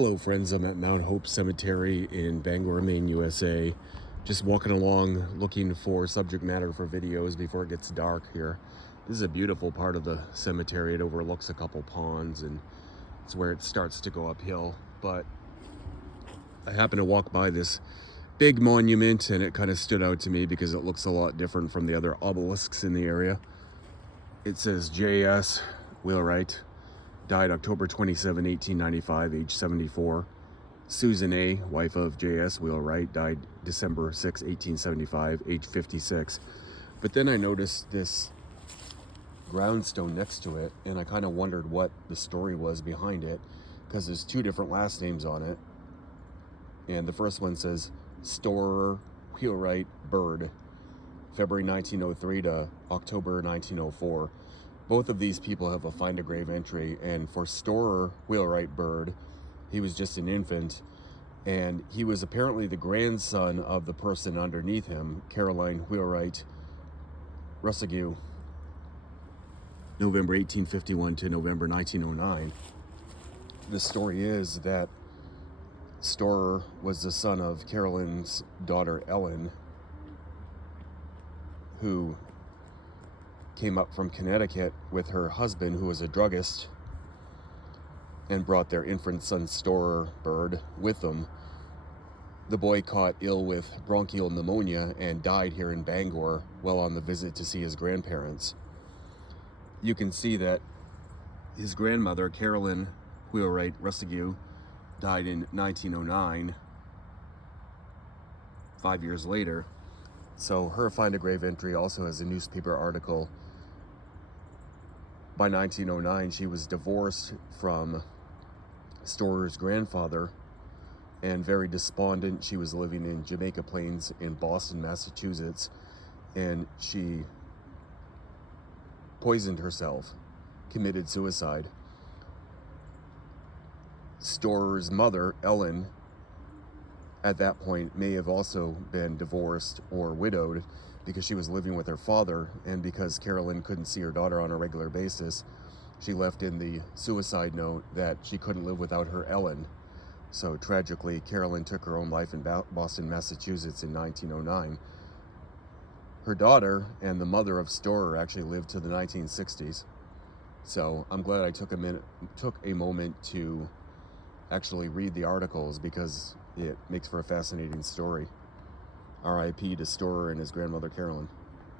Hello, friends. I'm at Mount Hope Cemetery in Bangor, Maine, USA. Just walking along looking for subject matter for videos before it gets dark here. This is a beautiful part of the cemetery. It overlooks a couple ponds and it's where it starts to go uphill. But I happened to walk by this big monument and it kind of stood out to me because it looks a lot different from the other obelisks in the area. It says J.S. Wheelwright, died October 27, 1895, age 74. Susan A., wife of J.S. Wheelwright, died December 6, 1875, age 56. But then I noticed this groundstone next to it, and I kind of wondered what the story was behind it, because there's two different last names on it. And the first one says Storer Wheelwright Bird, February 1903 to October 1904. Both of these people have a find a grave entry, and for Storer Wheelwright Bird, he was just an infant, and he was apparently the grandson of the person underneath him, Caroline Wheelwright Rossouw, November 1851 to November 1909. The story is that Storer was the son of Caroline's daughter Ellen, who came up from Connecticut with her husband, who was a druggist, and brought their infant son Storer Bird with them. The boy caught ill with bronchial pneumonia and died here in Bangor while on the visit to see his grandparents. You can see that his grandmother, Caroline Wheelwright Rossouw, died in 1909, 5 years later. So her find a grave entry also has a newspaper article. By 1909, she was divorced from Storer's grandfather and very despondent. She was living in Jamaica Plains in Boston, Massachusetts, and she poisoned herself, committed suicide. Storer's mother, Ellen, at that point may have also been divorced or widowed because she was living with her father, and because Carolyn couldn't see her daughter on a regular basis, she left in the suicide note that she couldn't live without her Ellen. So tragically, Carolyn took her own life in Boston, Massachusetts in 1909. Her daughter and the mother of Storer actually lived to the 1960s. So I'm glad I took a moment to actually read the articles, because it makes for a fascinating story. R.I.P. to Storer and his grandmother Carolyn.